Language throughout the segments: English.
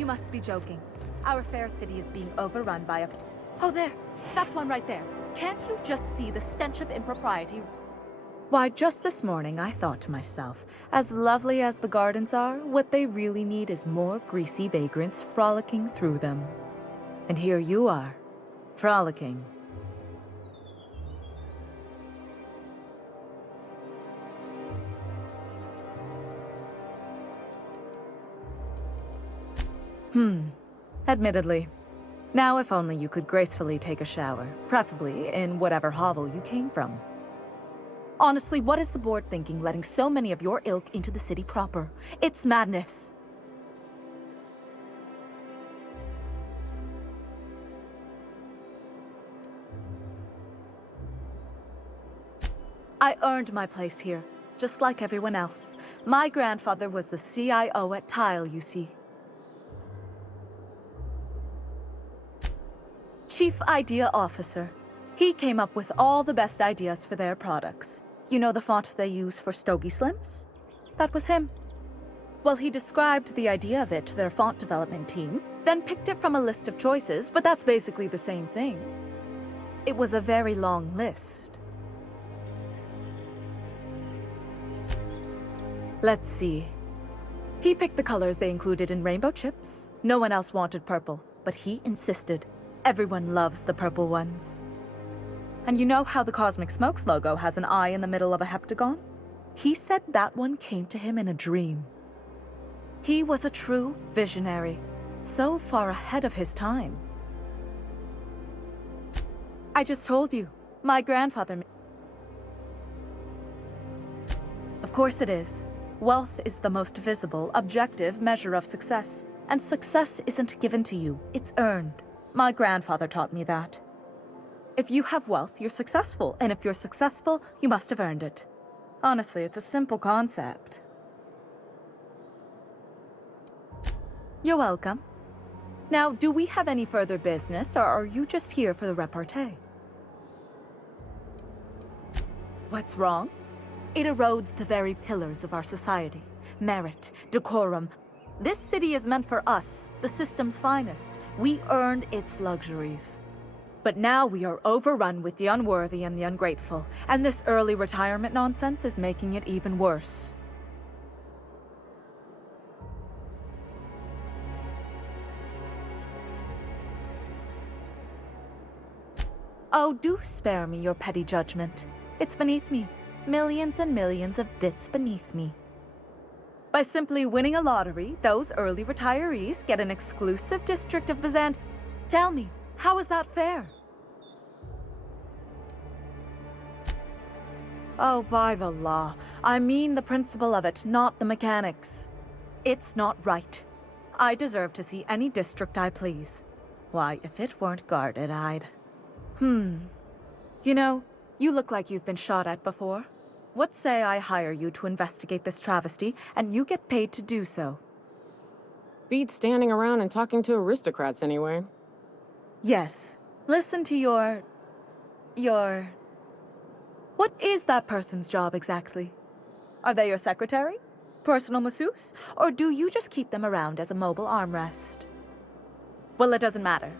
You must be joking. Our fair city is being overrun by a... Oh, there! That's one right there. Can't you just see the stench of impropriety? Why, just this morning I thought to myself, as lovely as the gardens are, what they really need is more greasy vagrants frolicking through them. And here you are, frolicking. Admittedly. Now if only you could gracefully take a shower, preferably in whatever hovel you came from. Honestly, what is the board thinking letting so many of your ilk into the city proper? It's madness. I earned my place here, just like everyone else. My grandfather was the CIO at Tile, you see. Chief Idea Officer. He came up with all the best ideas for their products. You know the font they use for Stogie Slims? That was him. Well, he described the idea of it to their font development team, then picked it from a list of choices, but that's basically the same thing. It was a very long list. Let's see. He picked the colors they included in rainbow chips. No one else wanted purple, but he insisted. Everyone loves the purple ones. And you know how the Cosmic Smokes logo has an eye in the middle of a heptagon? He said that one came to him in a dream. He was a true visionary, so far ahead of his time. I just told you, my grandfather... Of course it is. Wealth is the most visible, objective measure of success. And success isn't given to you, it's earned. My grandfather taught me that. If you have wealth, you're successful, and if you're successful, you must have earned it. Honestly, it's a simple concept. You're welcome. Now, do we have any further business, or are you just here for the repartee? What's wrong? It erodes the very pillars of our society. Merit, decorum. This city is meant for us, the system's finest. We earned its luxuries. But now we are overrun with the unworthy and the ungrateful, and this early retirement nonsense is making it even worse. Oh, do spare me your petty judgment. It's beneath me. Millions and millions of bits beneath me. By simply winning a lottery, those early retirees get an exclusive district of Byzant. Tell me, how is that fair? Oh, by the law. I mean the principle of it, not the mechanics. It's not right. I deserve to see any district I please. Why, if it weren't guarded, I'd... You know, you look like you've been shot at before. What say I hire you to investigate this travesty, and you get paid to do so? Beats standing around and talking to aristocrats anyway. Yes. Listen to your... What is that person's job exactly? Are they your secretary? Personal masseuse? Or do you just keep them around as a mobile armrest? Well, it doesn't matter.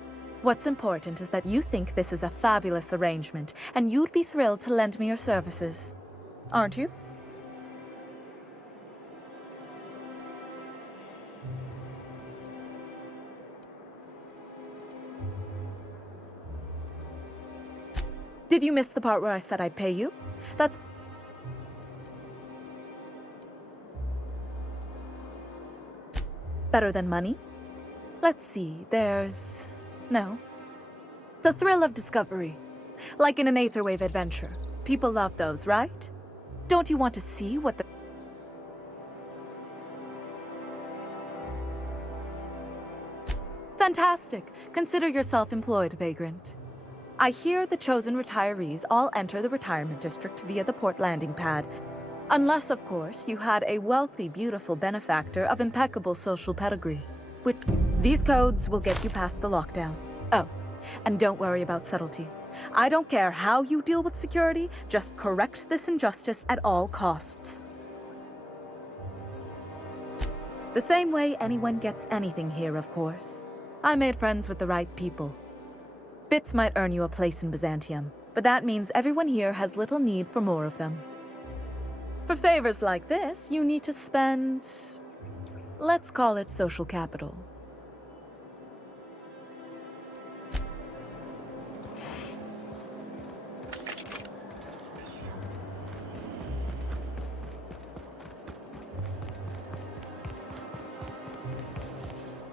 What's important is that you think this is a fabulous arrangement, and you'd be thrilled to lend me your services. Aren't you? Did you miss the part where I said I'd pay you? That's... better than money? Let's see, there's... no. The thrill of discovery. Like in an Aetherwave adventure. People love those, right? Don't you want to see what the... Fantastic. Consider yourself employed, vagrant. I hear the chosen retirees all enter the retirement district via the port landing pad. Unless, of course, you had a wealthy, beautiful benefactor of impeccable social pedigree. Which... these codes will get you past the lockdown. Oh, and don't worry about subtlety. I don't care how you deal with security, just correct this injustice at all costs. The same way anyone gets anything here, of course. I made friends with the right people. Bits might earn you a place in Byzantium, but that means everyone here has little need for more of them. For favors like this, you need to spend... let's call it social capital.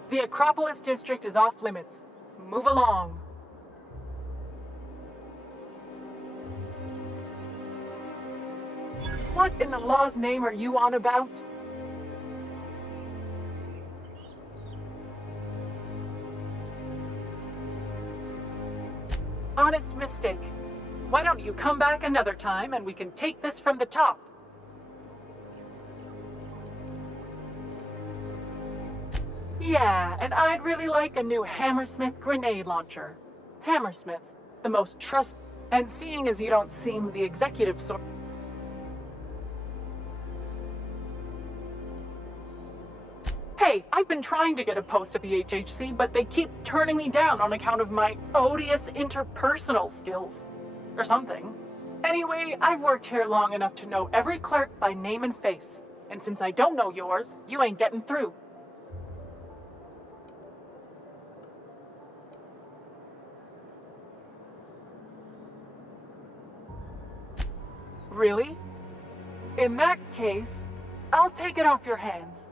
The Acropolis district is off limits. Move along. What in the law's name are you on about? Honest mistake. Why don't you come back another time and we can take this from the top? Yeah, and I'd really like a new Hammersmith grenade launcher. Hammersmith, the most trusted. And seeing as you don't seem the executive sort. Hey, I've been trying to get a post at the HHC, but they keep turning me down on account of my odious interpersonal skills. Or something. Anyway, I've worked here long enough to know every clerk by name and face. And since I don't know yours, you ain't getting through. Really? In that case, I'll take it off your hands.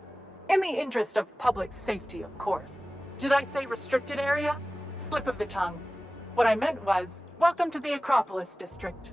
In the interest of public safety, of course. Did I say restricted area? Slip of the tongue. What I meant was, welcome to the Acropolis district.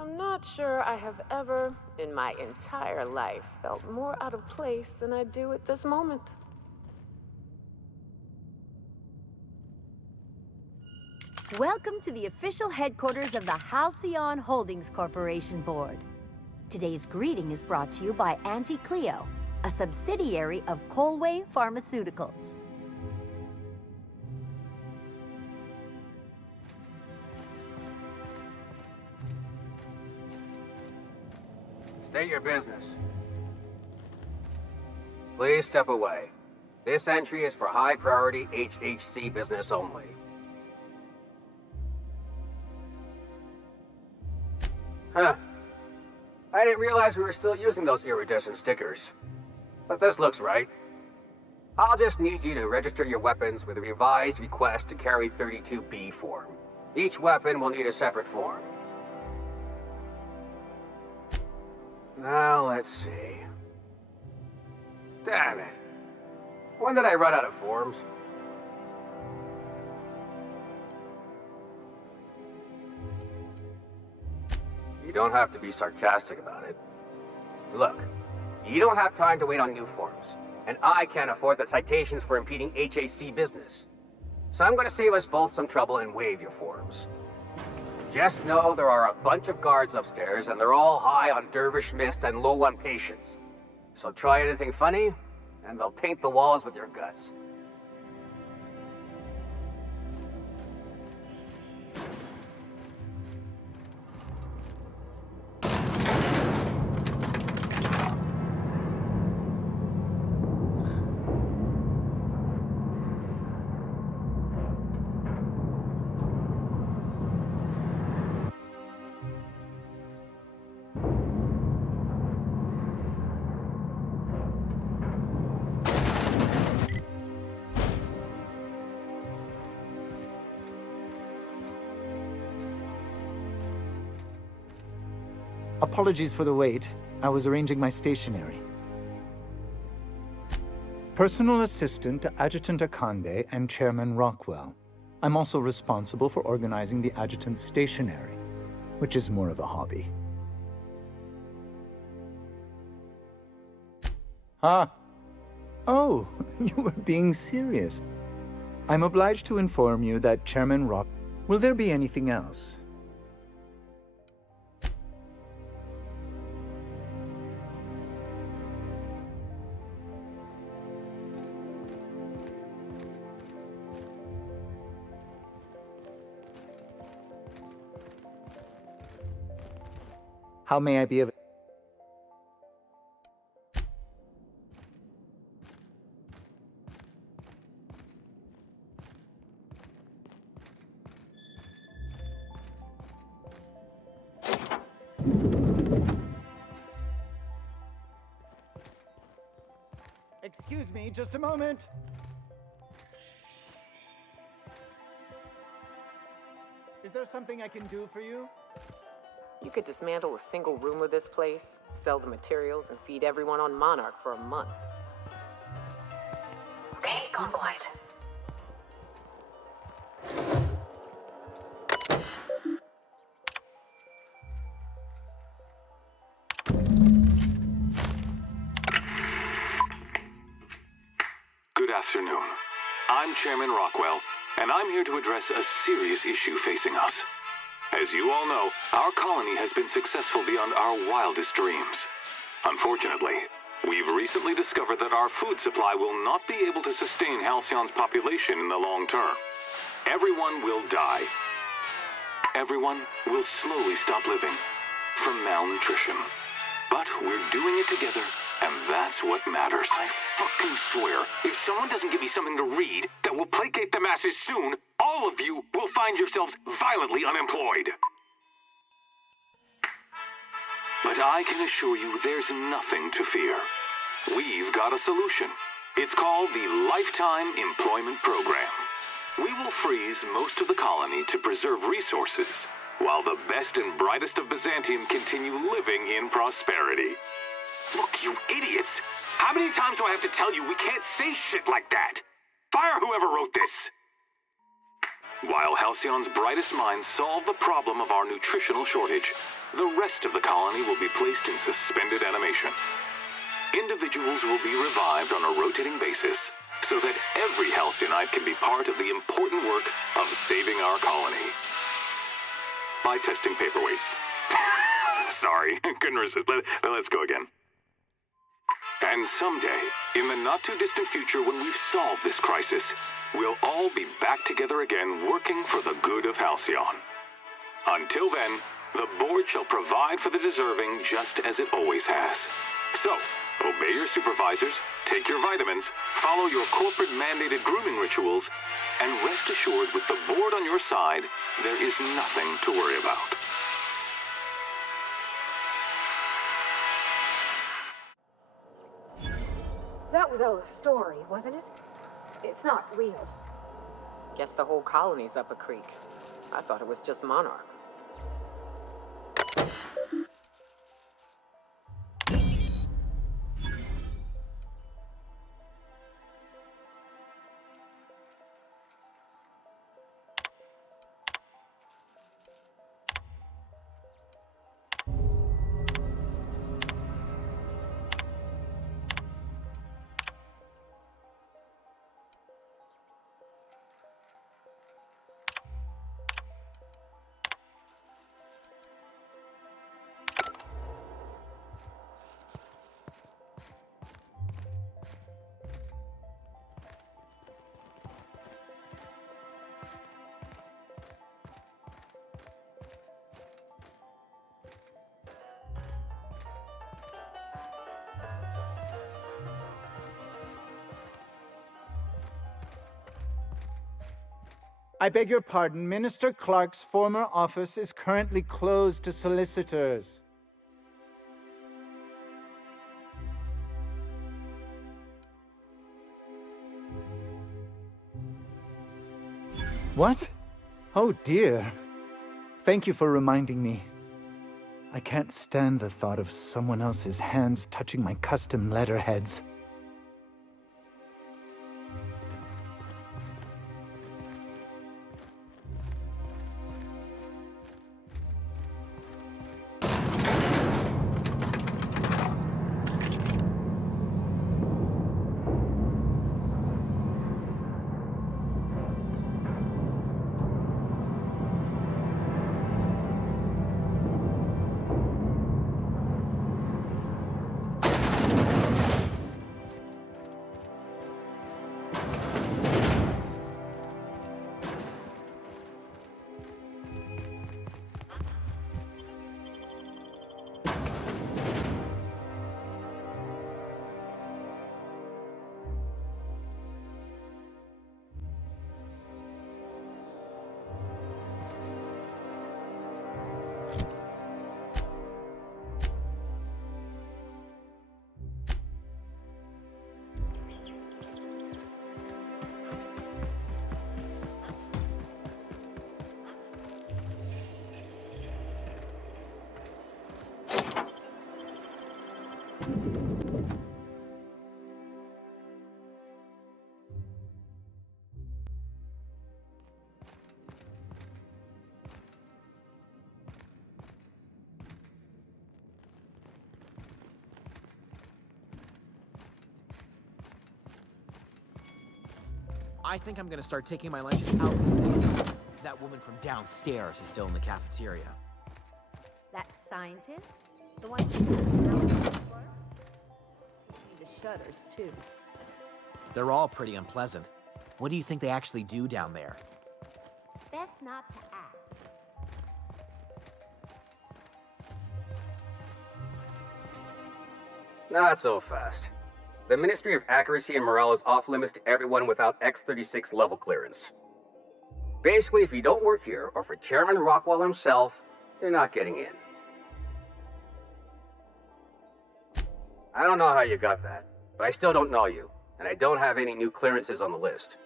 I'm not sure I have ever, in my entire life, felt more out of place than I do at this moment. Welcome to the official headquarters of the Halcyon Holdings Corporation Board. Today's greeting is brought to you by Auntie Cleo, a subsidiary of Colway Pharmaceuticals. State your business. Please step away. This entry is for high-priority HHC business only. Huh. I didn't realize we were still using those iridescent stickers. But this looks right. I'll just need you to register your weapons with a revised request to carry 32B form. Each weapon will need a separate form. Now, let's see. Damn it. When did I run out of forms? You don't have to be sarcastic about it. Look, you don't have time to wait on new forms, and I can't afford the citations for impeding HAC business. So I'm going to save us both some trouble and waive your forms. Just know there are a bunch of guards upstairs, and they're all high on dervish mist and low on patience. So try anything funny, and they'll paint the walls with your guts. Apologies for the wait. I was arranging my stationery. Personal assistant to Adjutant Akande and Chairman Rockwell. I'm also responsible for organizing the adjutant's stationery, which is more of a hobby. Ah. Oh, you were being serious. I'm obliged to inform you that Chairman Rock... Will there be anything else? How may I be of... Excuse me, just a moment. Is there something I can do for you? You could dismantle a single room of this place, sell the materials, and feed everyone on Monarch for a month. Okay, gone quiet. Good afternoon. I'm Chairman Rockwell, and I'm here to address a serious issue facing us. As you all know, our colony has been successful beyond our wildest dreams. Unfortunately, we've recently discovered that our food supply will not be able to sustain Halcyon's population in the long term. Everyone will die. Everyone will slowly stop living from malnutrition. But we're doing it together, and that's what matters. I fucking swear, if someone doesn't give me something to read that will placate the masses soon, all of you will find yourselves violently unemployed. But I can assure you there's nothing to fear. We've got a solution. It's called the Lifetime Employment Program. We will freeze most of the colony to preserve resources, while the best and brightest of Byzantium continue living in prosperity. Look, you idiots! How many times do I have to tell you we can't say shit like that? Fire whoever wrote this! While Halcyon's brightest minds solve the problem of our nutritional shortage, the rest of the colony will be placed in suspended animation. Individuals will be revived on a rotating basis, so that every Halcyonite can be part of the important work of saving our colony. By testing paperweights. Sorry, couldn't resist. Let's go again. And someday, in the not-too-distant future when we've solved this crisis, we'll all be back together again working for the good of Halcyon. Until then, the board shall provide for the deserving just as it always has. So, obey your supervisors, take your vitamins, follow your corporate-mandated grooming rituals, and rest assured with the board on your side, there is nothing to worry about. That was all a story, wasn't it? It's not real. Guess the whole colony's up a creek. I thought it was just Monarch. I beg your pardon, Minister Clark's former office is currently closed to solicitors. What? Oh dear. Thank you for reminding me. I can't stand the thought of someone else's hands touching my custom letterheads. I think I'm gonna start taking my lunches out the city. That woman from downstairs is still in the cafeteria. That scientist? The one who the shutters, too. They're all pretty unpleasant. What do you think they actually do down there? Best not to ask. Not so fast. The Ministry of Accuracy and Morale is off limits to everyone without X-36 level clearance. Basically, if you don't work here, or for Chairman Rockwell himself, you're not getting in. I don't know how you got that, but I still don't know you, and I don't have any new clearances on the list.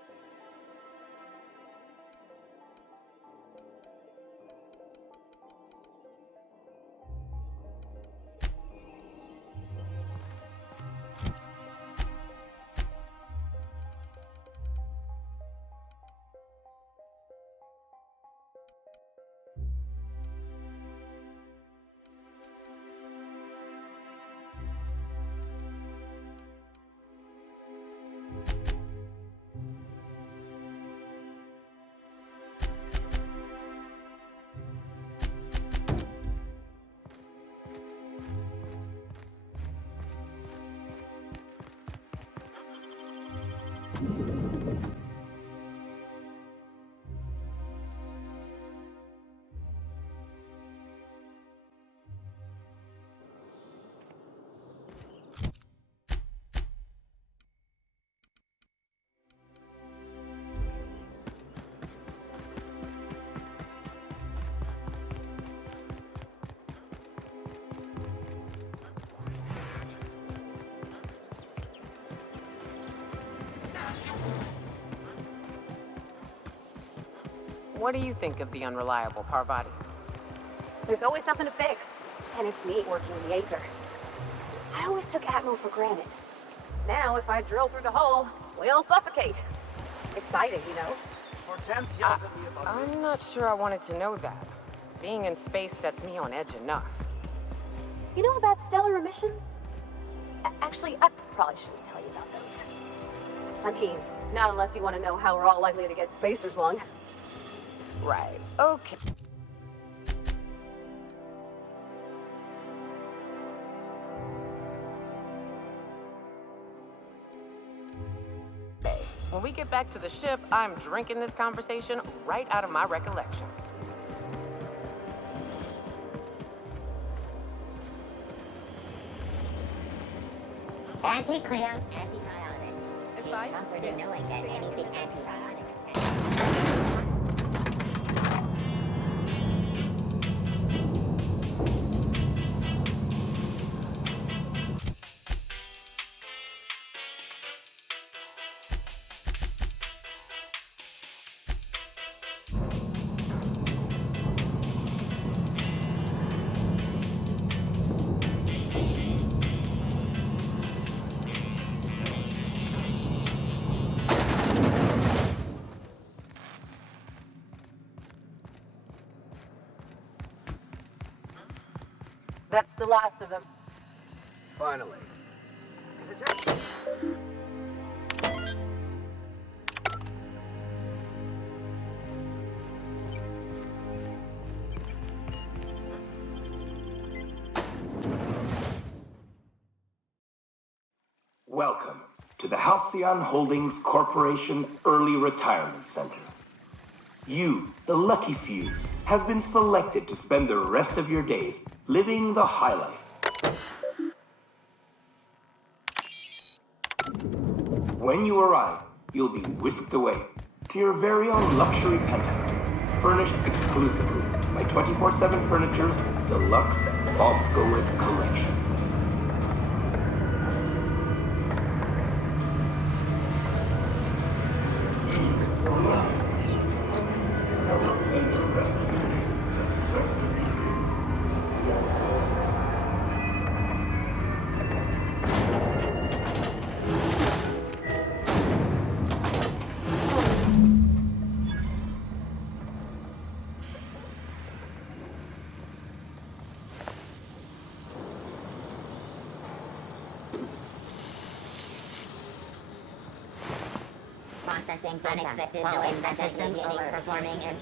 What do you think of the unreliable Parvati? There's always something to fix, and it's neat working in the Aether. I always took Atmo for granted. Now, if I drill through the hole, we'll suffocate. Exciting, you know? I'm not sure I wanted to know that. Being in space sets me on edge enough. You know about stellar emissions? Actually, I probably shouldn't tell you about those. I mean, not unless you want to know how we're all likely to get spacers lung. Right, okay. When we get back to the ship, I'm drinking this conversation right out of my recollection. Anti-Cleo, antibiotics. It's comforting knowing that anything antibiotics. That's the last of them. Finally. Is it just... Welcome to the Halcyon Holdings Corporation Early Retirement Center. You, the lucky few, have been selected to spend the rest of your days living the high life. When you arrive, you'll be whisked away to your very own luxury penthouse, furnished exclusively by 24/7 Furniture's Deluxe Falscoid Collection. Processing unexpected noise message immediately performing and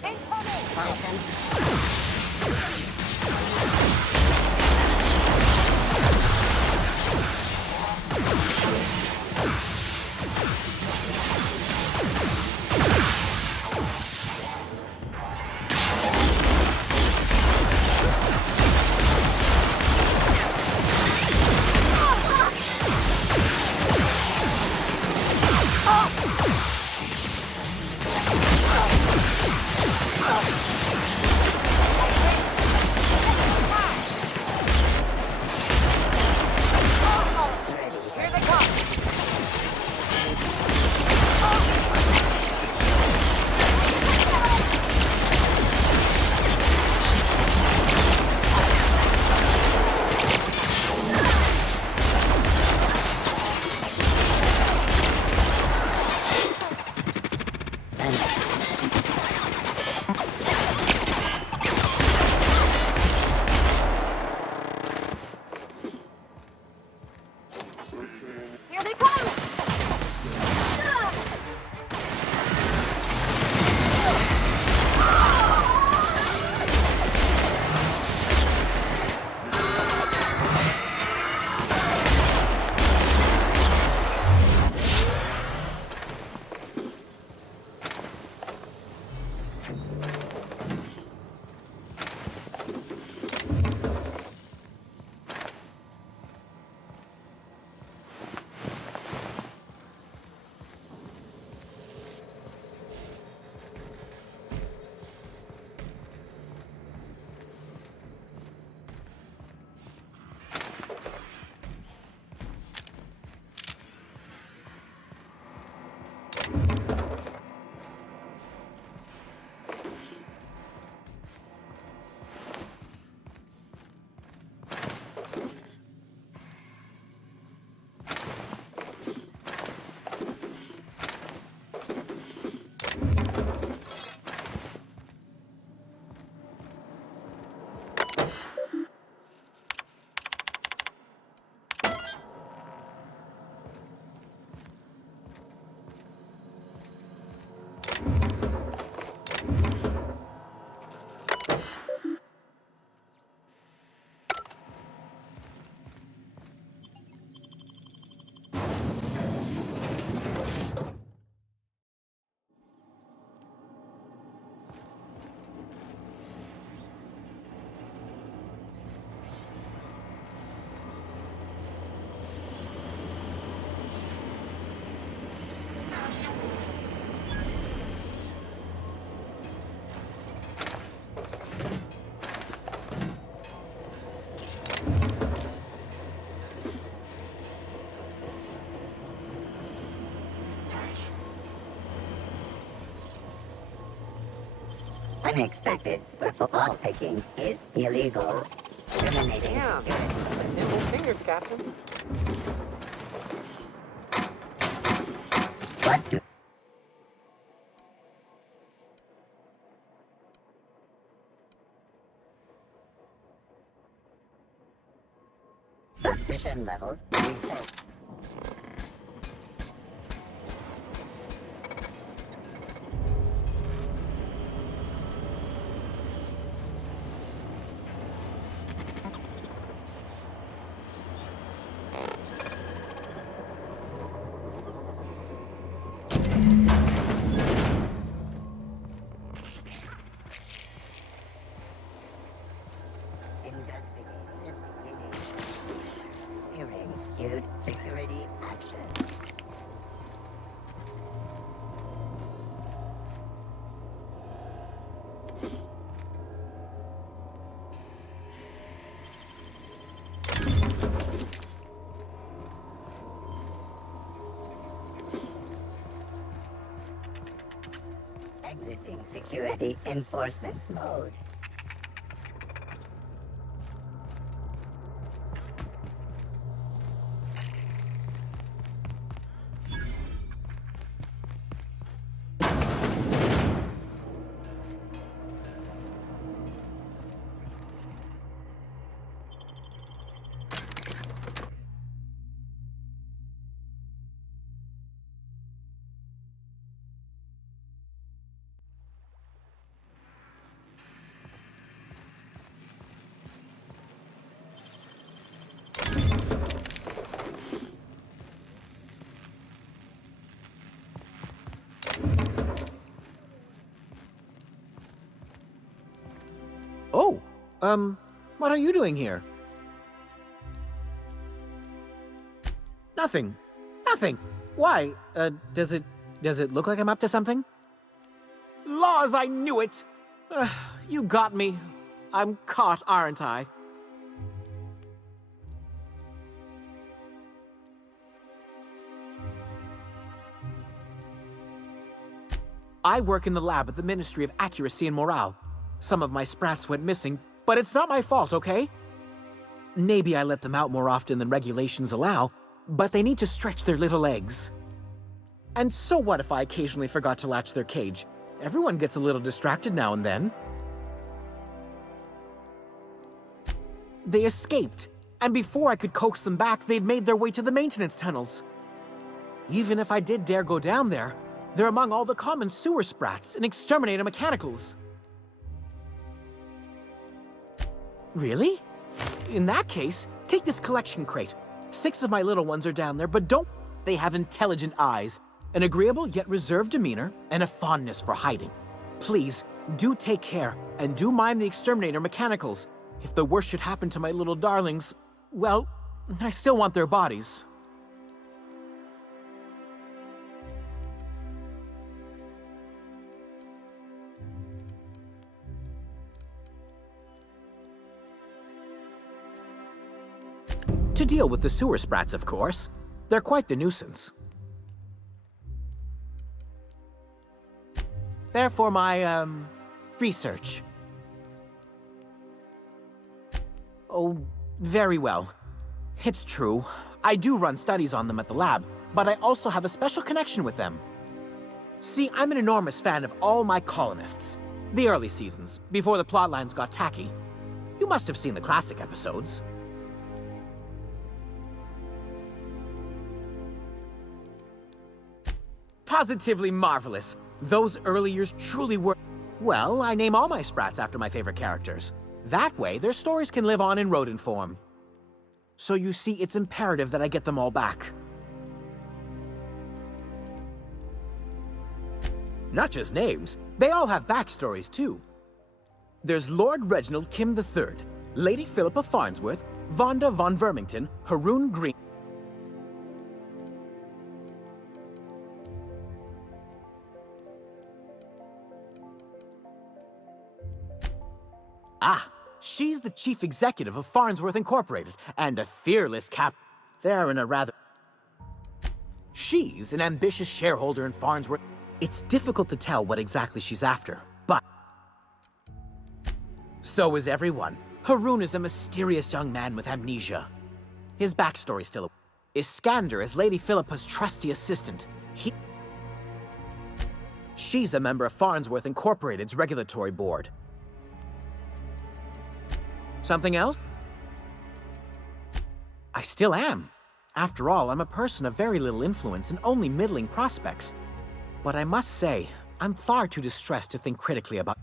unexpected, but football picking is illegal. Eliminating Yeah. security. Nimble fingers, Captain. What do Suspicion levels reset. Security action. Exiting security enforcement mode. Oh, what are you doing here? Nothing. Nothing. Why? Does it look like I'm up to something? Laws, I knew it! You got me. I'm caught, aren't I? I work in the lab at the Ministry of Accuracy and Morale. Some of my sprats went missing, but it's not my fault, okay? Maybe I let them out more often than regulations allow, but they need to stretch their little legs. And so what if I occasionally forgot to latch their cage? Everyone gets a little distracted now and then. They escaped, and before I could coax them back, they'd made their way to the maintenance tunnels. Even if I did dare go down there, they're among all the common sewer sprats and exterminator mechanicals. Really? In that case, take this collection crate. 6 of my little ones are down there, but don't... They have intelligent eyes, an agreeable yet reserved demeanor, and a fondness for hiding. Please, do take care, and do mind the exterminator mechanicals. If the worst should happen to my little darlings, well, I still want their bodies. To deal with the sewer sprats, of course. They're quite the nuisance. Therefore, my, research. Oh, very well. It's true. I do run studies on them at the lab, but I also have a special connection with them. See, I'm an enormous fan of all my colonists. The early seasons, before the plotlines got tacky. You must have seen the classic episodes. Positively marvelous. Those early years truly were... Well, I name all my sprats after my favorite characters. That way, their stories can live on in rodent form. So you see, it's imperative that I get them all back. Not just names, they all have backstories too. There's Lord Reginald Kim III, Lady Philippa Farnsworth, Vonda von Vermington, Haroon Green... Ah, she's the chief executive of Farnsworth Incorporated, and a fearless They're in a rather... She's an ambitious shareholder in Farnsworth. It's difficult to tell what exactly she's after, but... So is everyone. Haroon is a mysterious young man with amnesia. His backstory still... Iskander is Lady Philippa's trusty assistant. She's a member of Farnsworth Incorporated's regulatory board. Something else? I still am. After all, I'm a person of very little influence and only middling prospects. But I must say, I'm far too distressed to think critically about...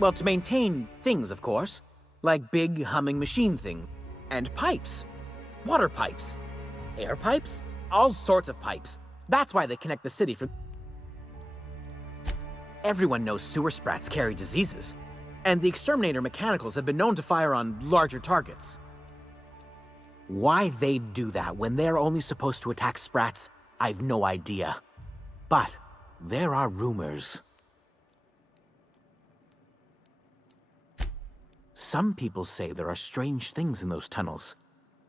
Well, to maintain things, of course. Like big humming machine thing. And pipes. Water pipes. Air pipes. All sorts of pipes. That's why they connect the city from... Everyone knows sewer sprats carry diseases. And the exterminator mechanicals have been known to fire on larger targets. Why they'd do that when they're only supposed to attack sprats, I've no idea. But there are rumors. Some people say there are strange things in those tunnels.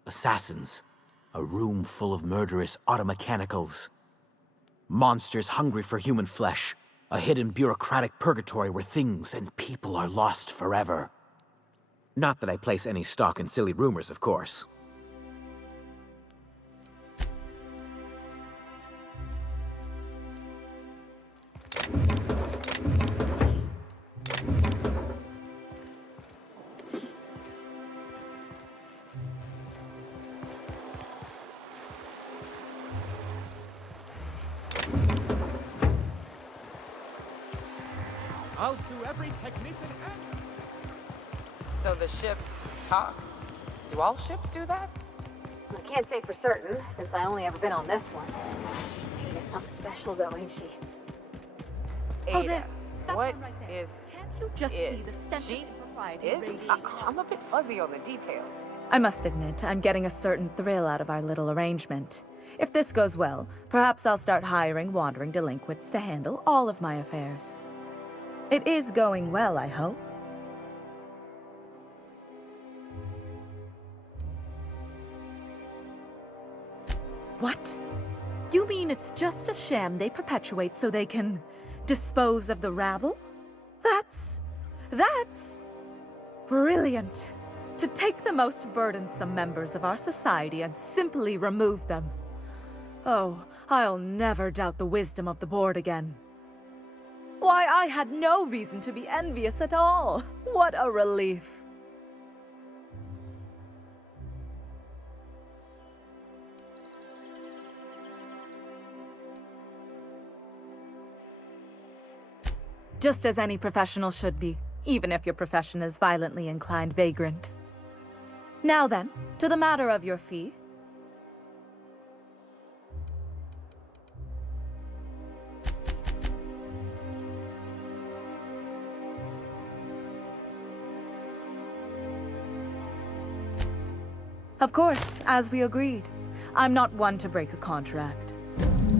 Assassins, a room full of murderous automechanicals. Monsters hungry for human flesh, a hidden bureaucratic purgatory where things and people are lost forever. Not that I place any stock in silly rumors, of course. I'll sue every technician ever. So the ship talks? Do all ships do that? I can't say for certain, since I only ever been on this one. Ada's something special though, ain't she? Ada, Oh, there. That's what one right there. is Can't you just it? see the stench She- of impropriety it? radiating I'm a bit fuzzy on the detail. I must admit, I'm getting a certain thrill out of our little arrangement. If this goes well, perhaps I'll start hiring wandering delinquents to handle all of my affairs. It is going well, I hope. What? You mean it's just a sham they perpetuate so they can dispose of the rabble? That's brilliant. To take the most burdensome members of our society and simply remove them. Oh, I'll never doubt the wisdom of the board again. Why, I had no reason to be envious at all. What a relief. Just as any professional should be, even if your profession is violently inclined vagrant. Now then, to the matter of your fee. Of course, as we agreed. I'm not one to break a contract.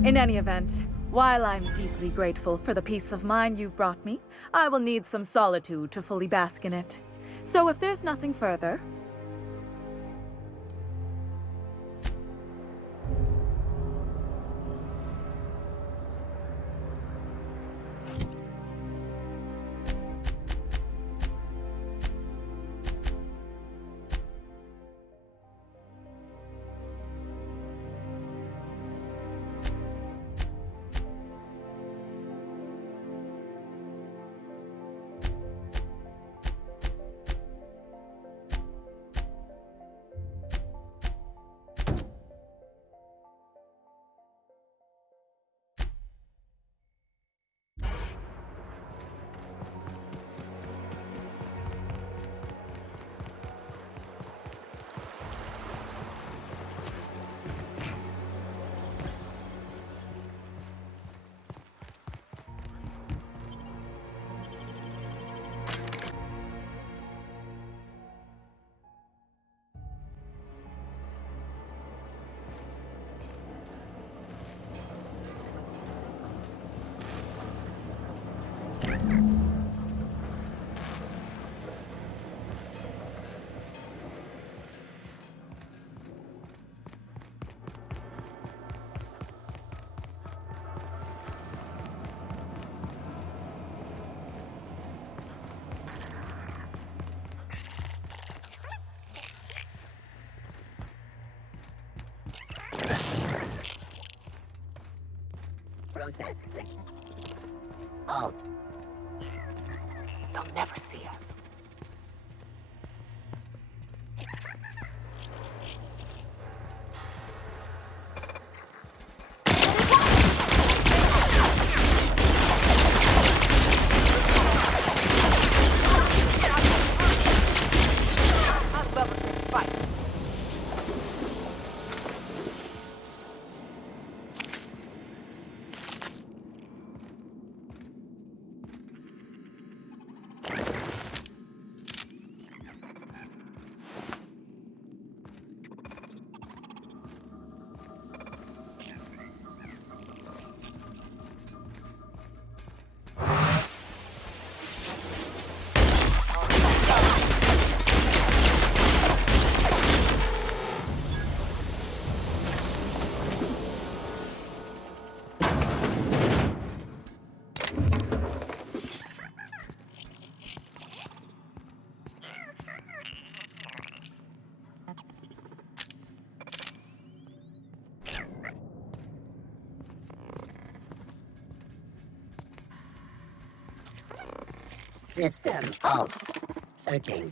In any event, while I'm deeply grateful for the peace of mind you've brought me, I will need some solitude to fully bask in it. So if there's nothing further... Process. Oh. They'll never see us. System off. Searching.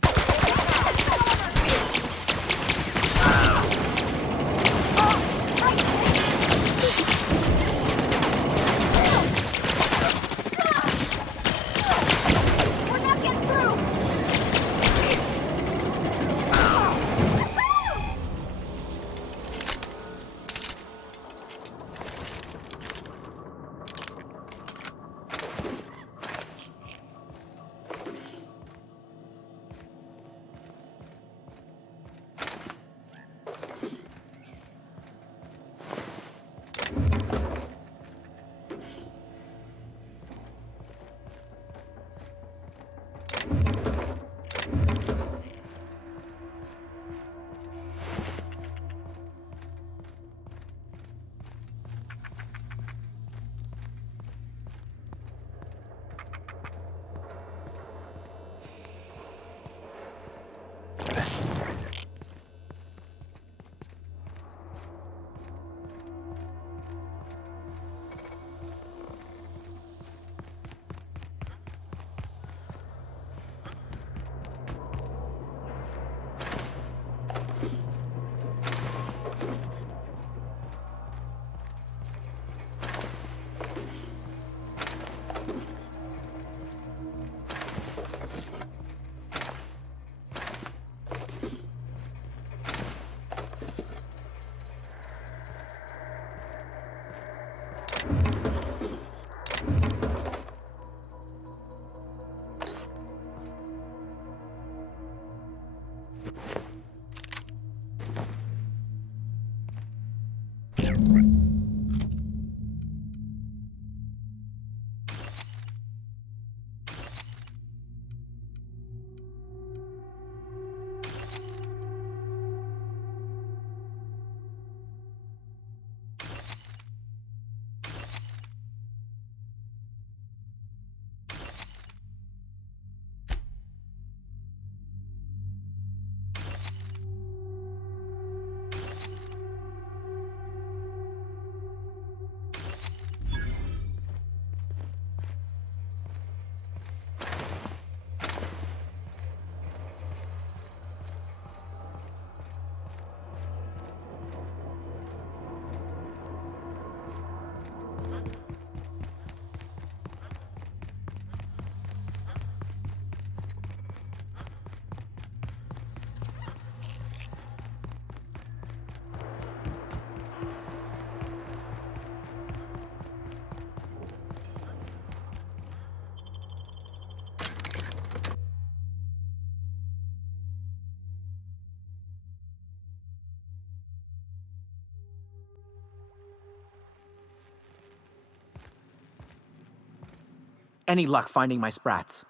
Any luck finding my sprats?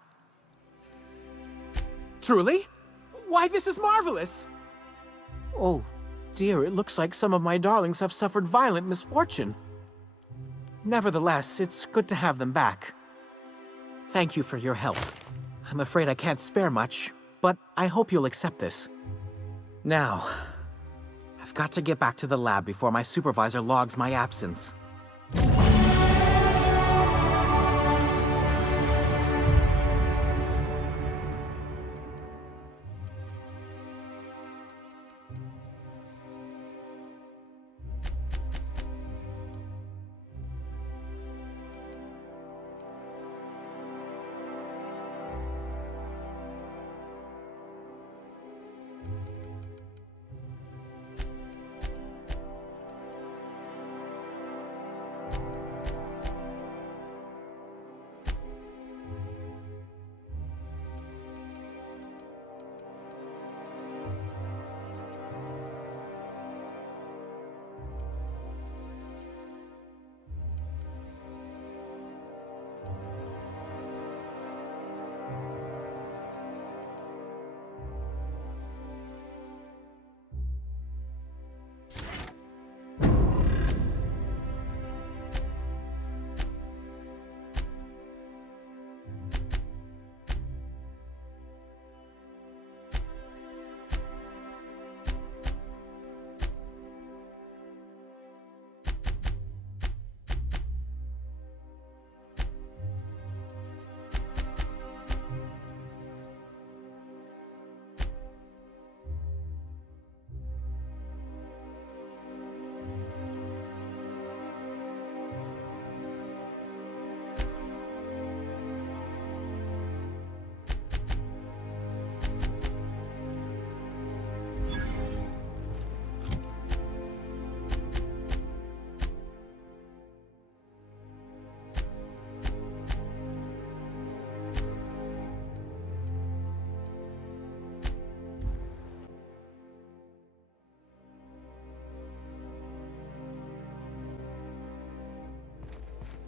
Truly? Why, this is marvelous! Oh, dear, it looks like some of my darlings have suffered violent misfortune. Nevertheless, it's good to have them back. Thank you for your help. I'm afraid I can't spare much, but I hope you'll accept this. Now, I've got to get back to the lab before my supervisor logs my absence.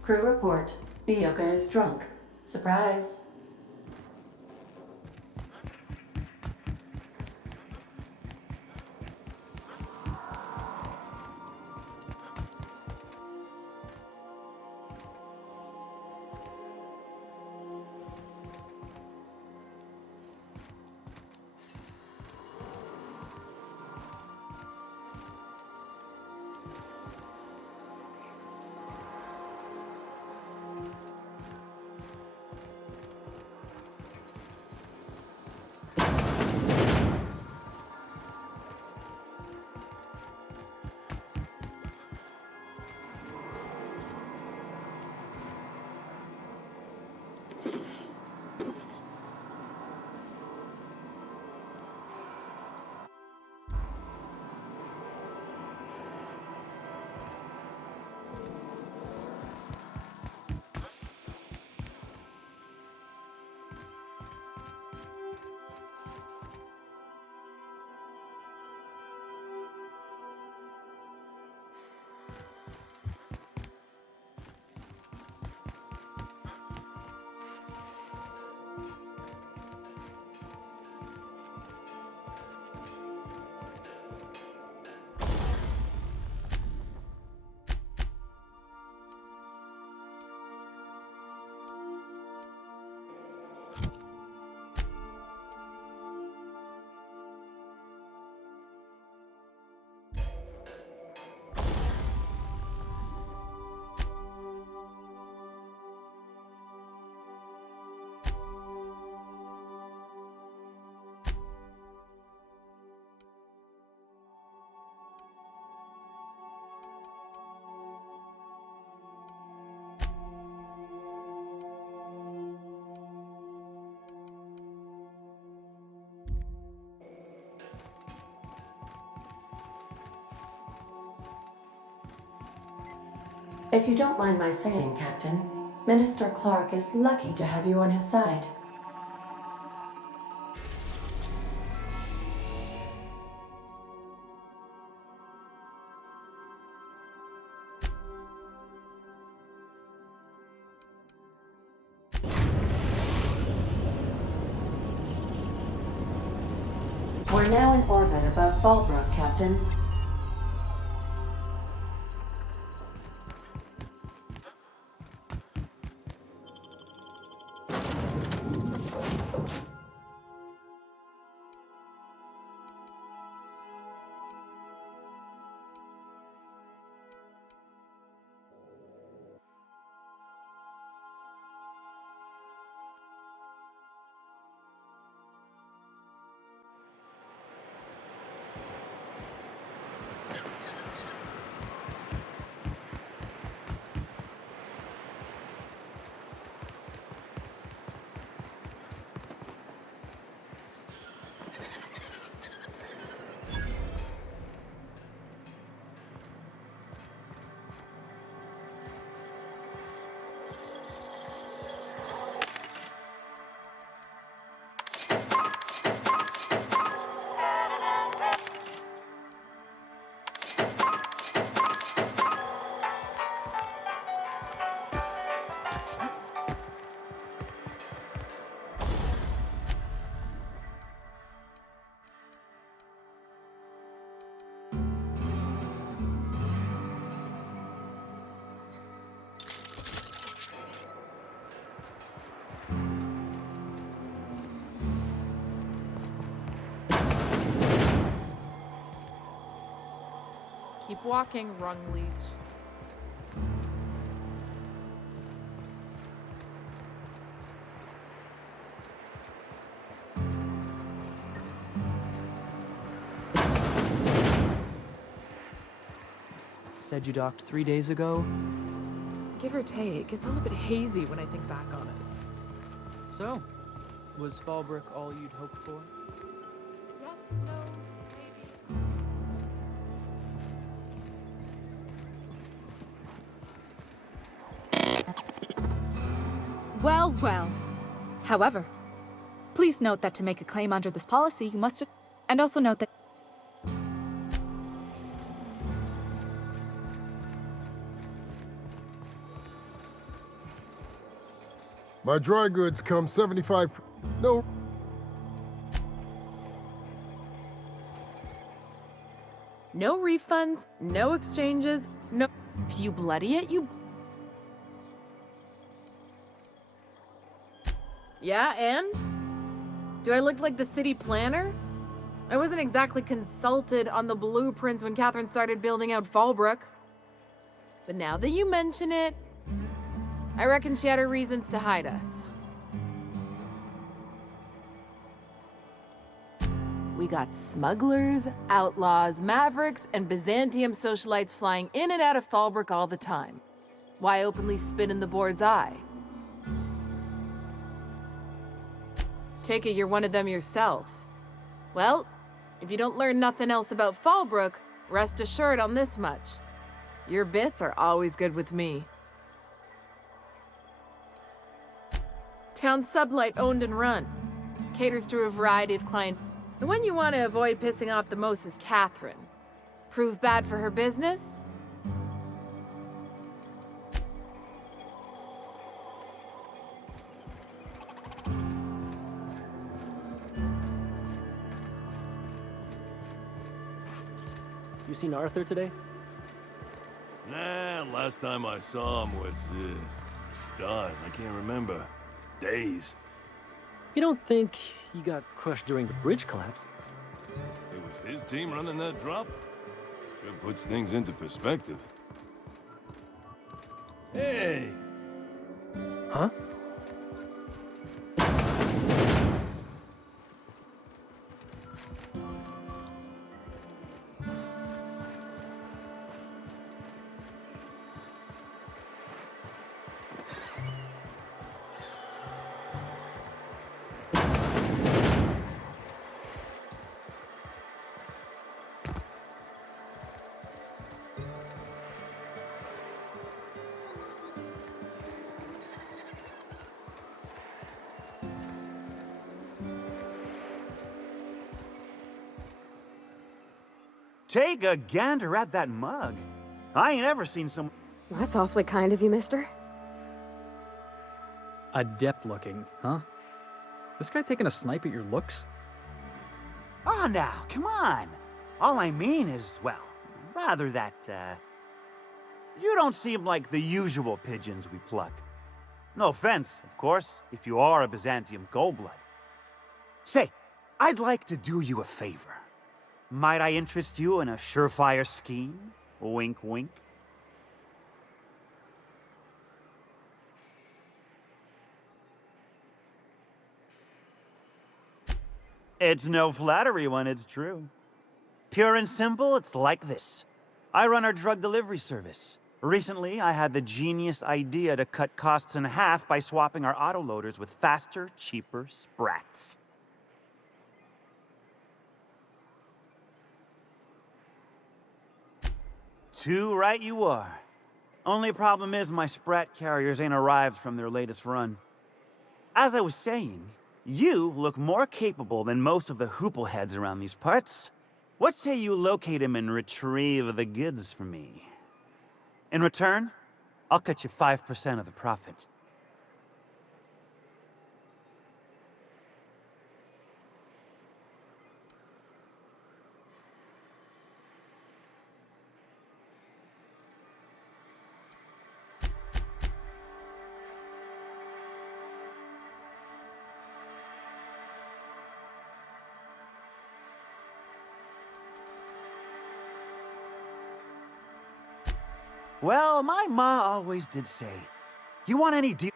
Crew report. Miyuka is drunk. Surprise. If you don't mind my saying, Captain, Minister Clark is lucky to have you on his side. We're now in orbit above Fallbrook, Captain. Keep walking, Rung Leech. Said you docked 3 days ago? Give or take, it's all a bit hazy when I think back on it. So, was Fallbrook all you'd hoped for? Yes, no, maybe. Well, well. However, please note that to make a claim under this policy, you must... And also note that... My dry goods come 75... No... No refunds, no exchanges, no... If you bloody it, you... Yeah, and? Do I look like the city planner? I wasn't exactly consulted on the blueprints when Catherine started building out Fallbrook. But now that you mention it, I reckon she had her reasons to hide us. We got smugglers, outlaws, mavericks, and Byzantium socialites flying in and out of Fallbrook all the time. Why openly spit in the board's eye? Take it you're one of them yourself. Well, if you don't learn nothing else about Fallbrook, rest assured on this much. Your bits are always good with me. Town sublight owned and run. Caters to a variety of clients. The one you want to avoid pissing off the most is Catherine. Prove bad for her business? You seen Arthur today? Nah, last time I saw him was, stars. I can't remember. Days. You don't think he got crushed during the bridge collapse? It was his team running that drop? Sure puts things into perspective. Hey! Huh? Take a gander at that mug. I ain't ever seen some... That's awfully kind of you, mister. Adept looking, huh? This guy taking a snipe at your looks? Oh, now, come on. All I mean is, well, rather that, you don't seem like the usual pigeons we pluck. No offense, of course, if you are a Byzantium Goldblood. Say, I'd like to do you a favor. Might I interest you in a surefire scheme? Wink, wink. It's no flattery when it's true. Pure and simple, it's like this. I run our drug delivery service. Recently, I had the genius idea to cut costs in half by swapping our autoloaders with faster, cheaper sprats. Too right you are. Only problem is my sprat carriers ain't arrived from their latest run. As I was saying, you look more capable than most of the hoople heads around these parts. What say you locate him and retrieve the goods for me? In return, I'll cut you 5% of the profit. Well, my ma always did say, you want any deal?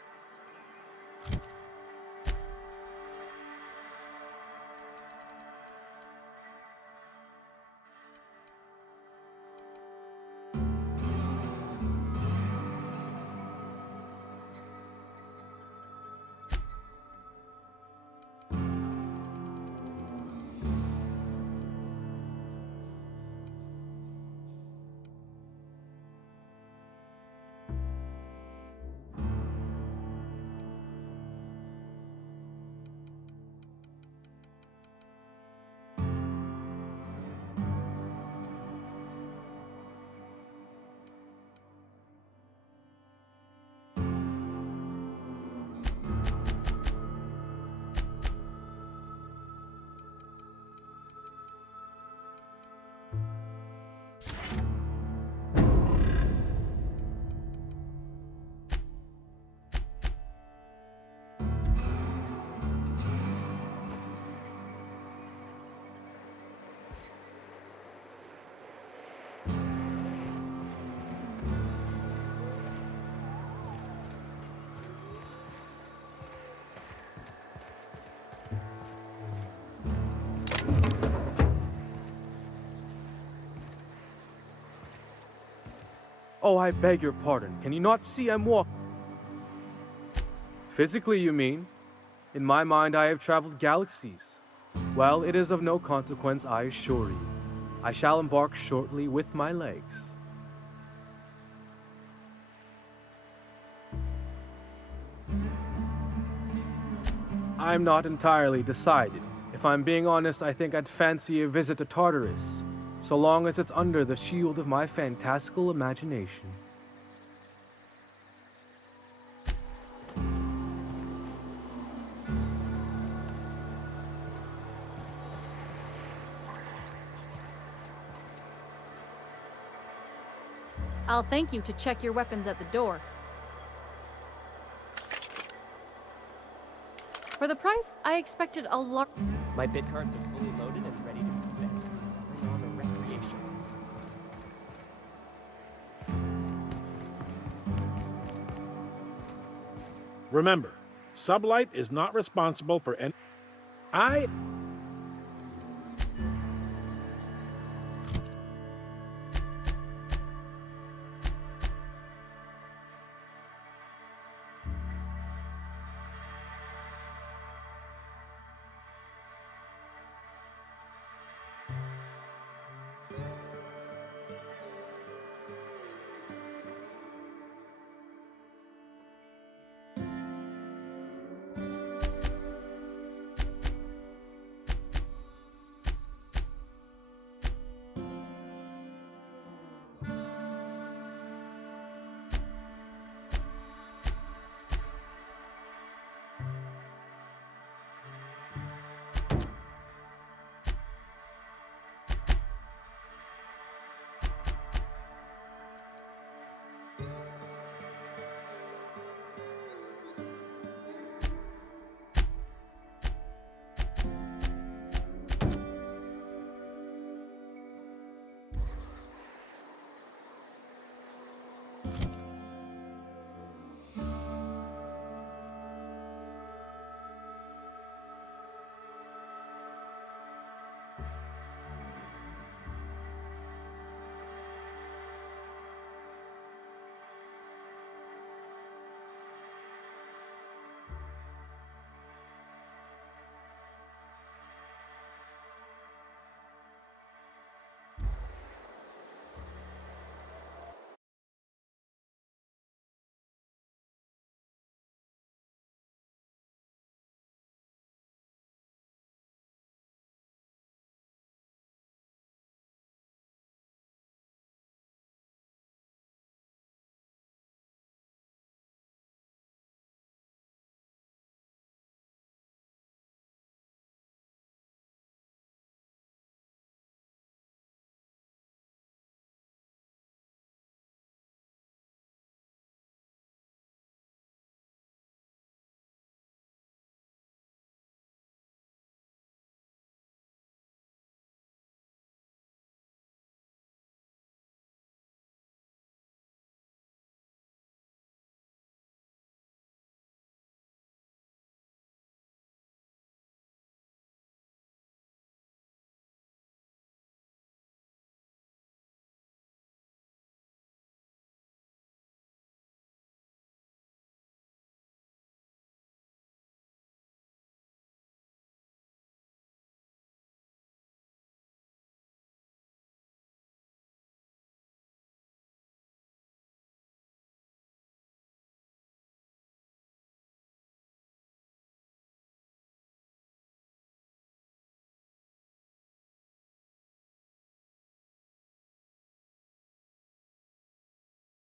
Oh, I beg your pardon. Can you not see I'm walking? Physically, you mean? In my mind, I have traveled galaxies. Well, it is of no consequence, I assure you. I shall embark shortly with my legs. I'm not entirely decided. If I'm being honest, I think I'd fancy a visit to Tartarus, so long as it's under the shield of my fantastical imagination. I'll thank you to check your weapons at the door. For the price, I expected a lot. My bit cards are fully loaded and ready to be spent. Bring on the recreation. Remember, Sublight is not responsible for any...